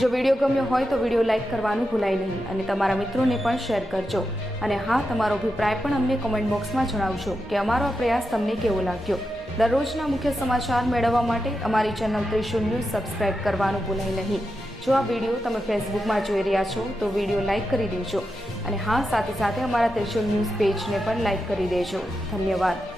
જો વિડીયો ગમ્યો હોય તો વિડીયો લાઇક કરવાનું ભૂલાય નહીં અને તમારા મિત્રોને પણ શેર કરજો. અને હા, તમારો અભિપ્રાય પણ અમને કોમેન્ટ બોક્સમાં જણાવજો કે અમારો આ પ્રયાસ તમને કેવો લાગ્યો. દરરોજના મુખ્ય સમાચાર મેળવવા માટે અમારી ચેનલ ત્રિશુલ ન્યૂઝ સબસ્ક્રાઇબ કરવાનું ભૂલાય નહીં. જો આ વિડીયો તમે ફેસબુકમાં જોઈ રહ્યા છો તો વિડીયો લાઇક કરી દેજો અને હા, સાથે સાથે અમારા ત્રિશુલ ન્યૂઝ પેજને પણ લાઇક કરી દેજો. ધન્યવાદ.